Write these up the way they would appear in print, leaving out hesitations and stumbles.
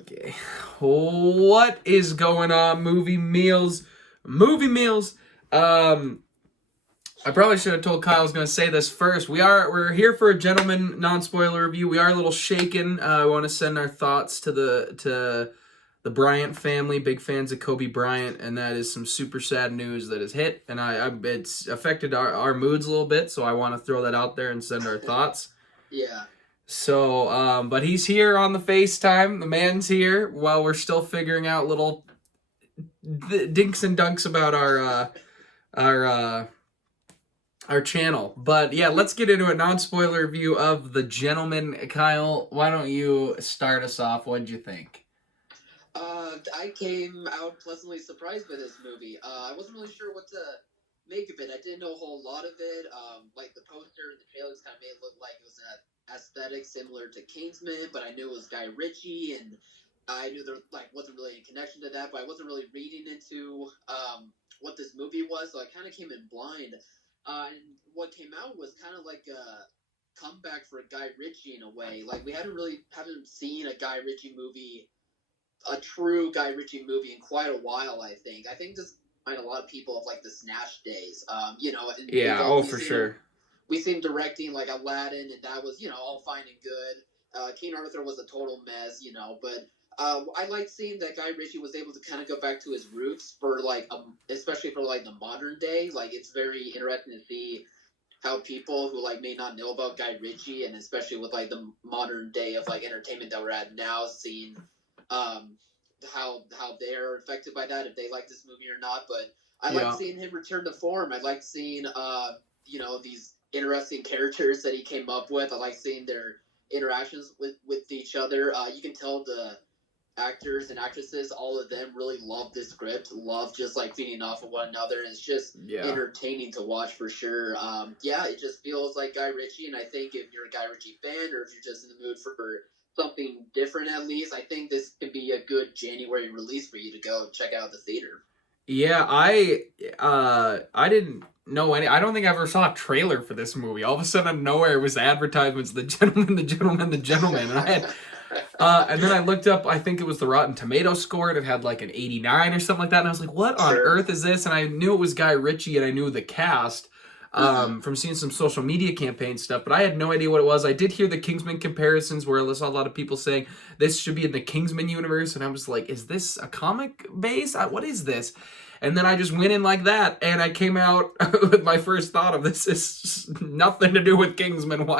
Okay. What is going on, movie meals? Movie meals. I probably should have told Kyle I was going to say this first. We're here for a gentleman non-spoiler review. We are a little shaken. I want to send our thoughts to the Bryant family. Big fans of Kobe Bryant, and that is some super sad news that has hit, and it's affected our moods a little bit. So I want to throw that out there and send our thoughts. Yeah. So, but he's here on the FaceTime. The man's here while we're still figuring out little dinks and dunks about our channel. But yeah, let's get into a non-spoiler review of The Gentleman. Kyle, why don't you start us off? What'd you think? I came out pleasantly surprised by this movie. I wasn't really sure what to make of it. I didn't know a whole lot of it. Like the poster and the trailers kind of made it look like it was an aesthetic similar to Kingsman, but I knew it was Guy Ritchie, and I knew there wasn't really any connection to that. But I wasn't really reading into what this movie was, so I kind of came in blind. And what came out was kind of like a comeback for Guy Ritchie in a way. Like we haven't seen a Guy Ritchie movie, a true Guy Ritchie movie in quite a while. I think this remind a lot of people of like the Snatch days. For sure. We seen directing like Aladdin, and that was all fine and good. King Arthur was a total mess, but I like seeing that Guy Ritchie was able to kind of go back to his roots for especially for like the modern day. Like it's very interesting to see how people who like may not know about Guy Ritchie, and especially with like the modern day of like entertainment that we're at now, seeing how they're affected by that, if they like this movie or not. But I like seeing him return to form. I like seeing these interesting characters that he came up with. I like seeing their interactions with each other. You can tell the actors and actresses, all of them really love this script, love just like feeding off of one another, and it's just entertaining to watch for sure. It just feels like Guy Ritchie, and I think if you're a Guy Ritchie fan, or if you're just in the mood for something different, at least I think this could be a good January release for you to go check out at the theater. Yeah, I didn't know any. I don't think I ever saw a trailer for this movie. All of a sudden, out of nowhere, it was advertisements: "The Gentleman, the Gentleman, the Gentleman," and I had. And then I looked up, I think it was the Rotten Tomato score, and it had like an 89 or something like that. And I was like, what on earth is this? And I knew it was Guy Ritchie, and I knew the cast from seeing some social media campaign stuff, but I had no idea what it was. I did hear the Kingsman comparisons where I saw a lot of people saying this should be in the Kingsman universe. And I was like, is this a comic base? What is this? And then I just went in like that, and I came out with my first thought of this is nothing to do with Kingsman. Oh, no,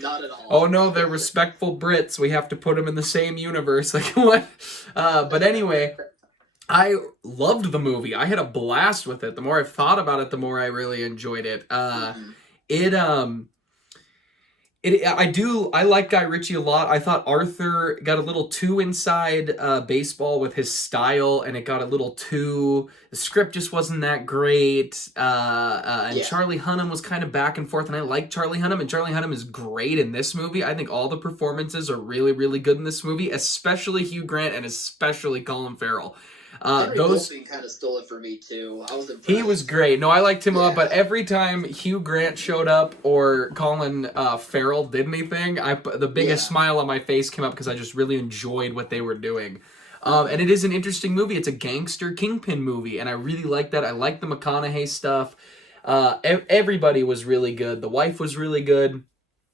not at all. Oh, no, they're respectful Brits. We have to put them in the same universe. Like, what? But anyway, I loved the movie. I had a blast with it. The more I've thought about it, the more I really enjoyed it. I like Guy Ritchie a lot. I thought Arthur got a little too inside baseball with his style, and it got a little too. The script just wasn't that great. Charlie Hunnam was kind of back and forth, and I like Charlie Hunnam, and Charlie Hunnam is great in this movie. I think all the performances are really, really good in this movie, especially Hugh Grant and especially Colin Farrell. Those kind of stole it for me too. I was impressed. He was great. No, I liked him a lot, but every time Hugh Grant showed up or Colin Farrell did anything, the biggest smile on my face came up because I just really enjoyed what they were doing. And it is an interesting movie. It's a gangster kingpin movie, and I really like that. I like the McConaughey stuff. Everybody was really good. The wife was really good.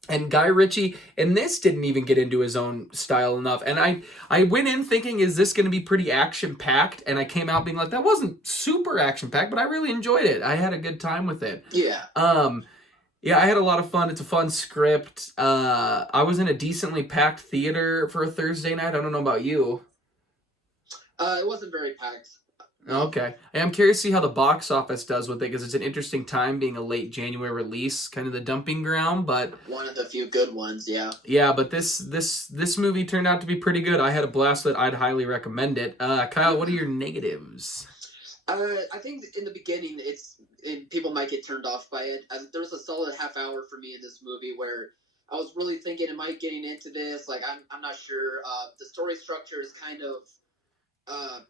And Guy Ritchie in this didn't even get into his own style enough. And I went in thinking, is this going to be pretty action-packed? And I came out being like, that wasn't super action-packed, but I really enjoyed it. I had a good time with it. Yeah. I had a lot of fun. It's a fun script. I was in a decently packed theater for a Thursday night. I don't know about you. It wasn't very packed. Okay. I'm curious to see how the box office does with it, because it's an interesting time being a late January release, kind of the dumping ground, but... One of the few good ones, yeah. Yeah, but this movie turned out to be pretty good. I had a blast with it. I'd highly recommend it. Kyle, what are your negatives? I think in the beginning, people might get turned off by it. There was a solid half hour for me in this movie where I was really thinking, am I getting into this? Like, I'm not sure. The story structure is kind of...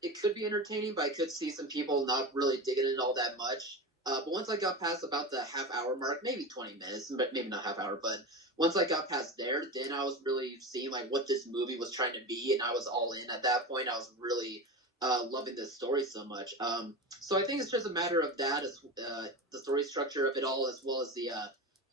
it could be entertaining, but I could see some people not really digging it all that much. But once I got past about the half hour mark, maybe 20 minutes, but maybe not half hour, but once I got past there, then I was really seeing like what this movie was trying to be, and I was all in at that point. I was really loving this story so much. So I think it's just a matter of that, as the story structure of it all, as well as the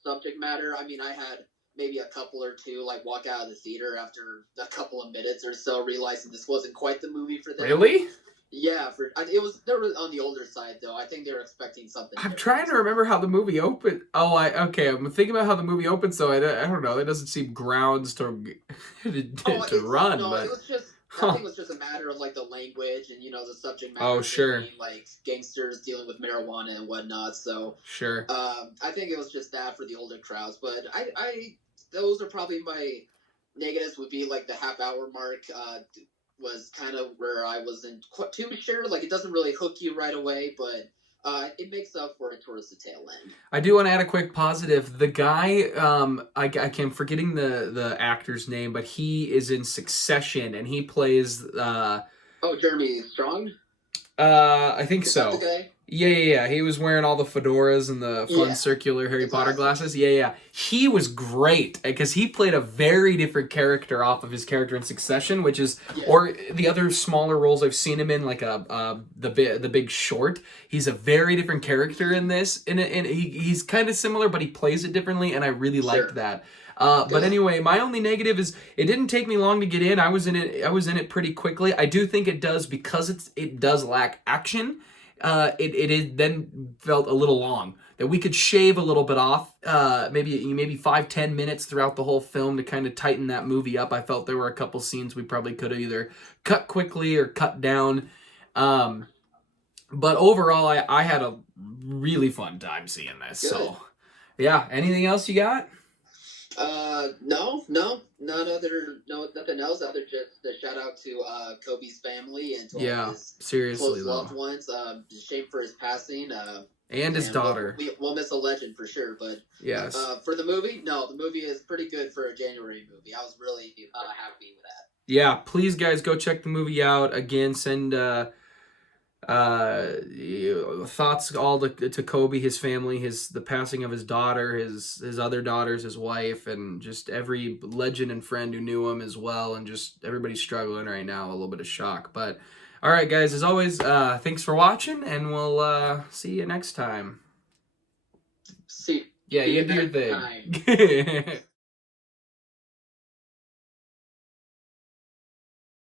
subject matter. I mean, I had maybe a couple or two like walk out of the theater after a couple of minutes or so, realizing this wasn't quite the movie for them. Really? Yeah, it was. They were on the older side though. I think they were expecting something. I'm different. trying to remember how the movie opened. Oh, okay. I'm thinking about how the movie opens, so I don't know. That doesn't seem grounds to run, no, but it was just. I think it was just a matter of like the language and the subject matter. Oh, sure. Being, like gangsters dealing with marijuana and whatnot. So Sure. I think it was just that for the older crowds. But I those are probably my negatives. Would be like the half hour mark. Was kind of where I wasn't quite too sure. Like it doesn't really hook you right away, but it makes up for it towards the tail end. I do want to add a quick positive. The guy, I am forgetting the actor's name, but he is in Succession, and he plays. Oh, Jeremy Strong. I think Is so. that the guy? Yeah. He was wearing all the fedoras and the fun circular Harry Potter glasses. Yeah. He was great because he played a very different character off of his character in Succession, which is or the other smaller roles I've seen him in, like the Big Short. He's a very different character in this, and he's kind of similar, but he plays it differently, and I really liked that. But anyway, my only negative is it didn't take me long to get in. I was in it pretty quickly. I do think it does because it does lack action. It then felt a little long. That we could shave a little bit off, maybe 5-10 minutes throughout the whole film to kind of tighten that movie up. I felt there were a couple scenes we probably could have either cut quickly or cut down. But overall, I had a really fun time seeing this. Good. So, yeah. Anything else you got? No, nothing else other just a shout out to Kobe's family and to all his close loved ones. Shame for his passing. And his daughter. We'll miss a legend for sure, but yes. For the movie, the movie is pretty good for a January movie. I was really happy with that. Yeah, please guys go check the movie out. Again, send thoughts all to Kobe, his family, the passing of his daughter, his other daughters, his wife, and just every legend and friend who knew him as well, and just everybody's struggling right now, a little bit of shock. But all right, guys, as always, thanks for watching, and we'll see you next time. See. Yeah, you do your thing.